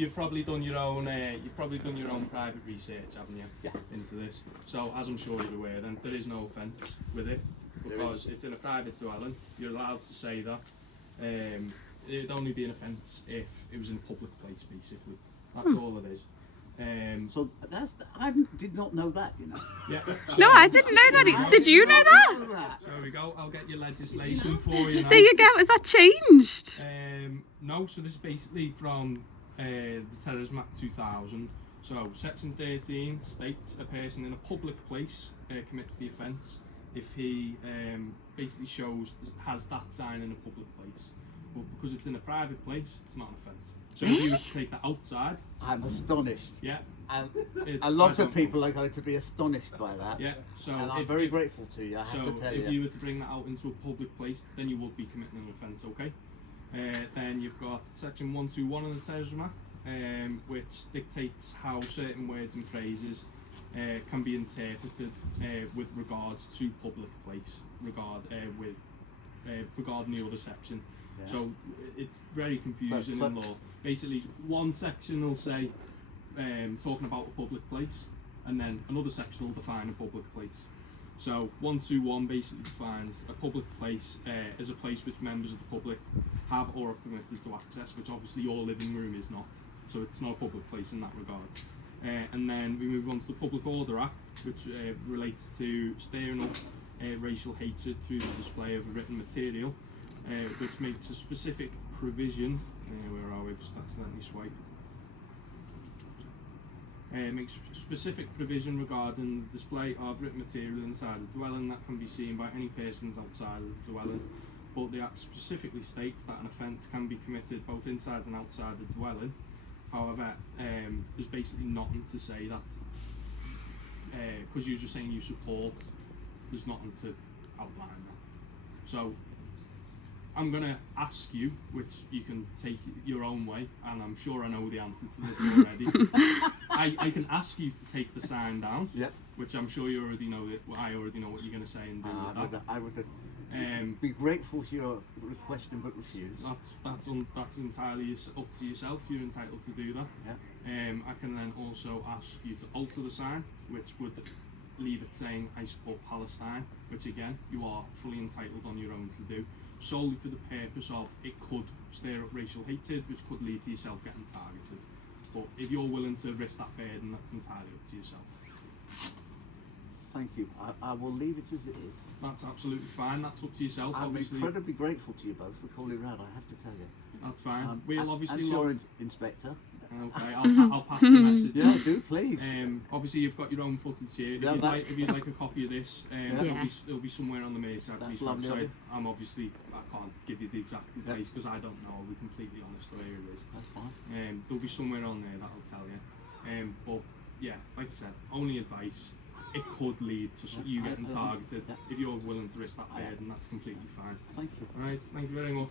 You've probably done your own private research, haven't you? Yeah. Into this. So, as I'm sure you're aware, then there is no offence with it because it's in a private dwelling. You're allowed to say that. It'd only be an offence if it was in a public place, basically. That's all it is. So I did not know that, you know. Yeah. No, I didn't know that. Did you know that? So there we go. I'll get your legislation for you now. There you go. Has that changed? No, so this is basically from the Terrorism Act 2000. So section 13 states a person in a public place commits the offence if he basically has that sign in a public place. But because it's in a private place, it's not an offence. So if you were to take that outside, I'm astonished. yeah, And a lot of people are going to be astonished by that. yeah. So And I'm very grateful to you, I have to tell if you were to bring that out into a public place, then you would be committing an offence, okay? Then you've got section 121 of the Terrorism Act, which dictates how certain words and phrases can be interpreted with regards to public place, regarding the other section. Yeah. So it's very confusing So- in law. Basically, one section will say talking about a public place, and then another section will define a public place. So 121 basically defines a public place as a place which members of the public have or are permitted to access, which obviously your living room is not. So it's not a public place in that regard. And then we move on to the Public Order Act, which relates to stirring up racial hatred through the display of a written material, which makes a specific provision. Where are we? Just accidentally swipe. Makes specific provision regarding the display of written material inside the dwelling that can be seen by any persons outside of the dwelling. But the Act specifically states that an offence can be committed both inside and outside the dwelling. However, there's basically nothing to say that because you're just saying you support. There's nothing to outline that. So I'm going to ask you, which you can take your own way, and I'm sure I know the answer to this already. I can ask you to take the sign down, Yep. which I'm sure you already know that. I already know what you're going to say and do with that. I would be grateful to your requesting but refuse. That's entirely up to yourself. You're entitled to do that. Yeah. I can then also ask you to alter the sign, which would leave it saying I support Palestine, which again you are fully entitled on your own to do, solely for the purpose of it could stir up racial hatred, which could lead to yourself getting targeted. But if you're willing to risk that burden, that's entirely up to yourself. Thank you. I will leave it as it is. That's absolutely fine. That's up to yourself. I'm obviously, incredibly grateful to you both for calling round, I have to tell you. that's fine. We'll obviously and to your inspector. Okay, I'll pass the message. Yeah, do please. Obviously, you've got your own footage here. Yeah, If you'd like a copy of this, it'll be somewhere on the Merseyside That's Police lovely of website. you. I can't give you the exact place because I don't know. I'll be completely honest where it is. That's fine. There'll be somewhere on there that'll tell you. But yeah, like I said, only advice. It could lead to you getting targeted. Yeah. If you're willing to risk that burden, that's completely fine. Thank you. All right, thank you very much.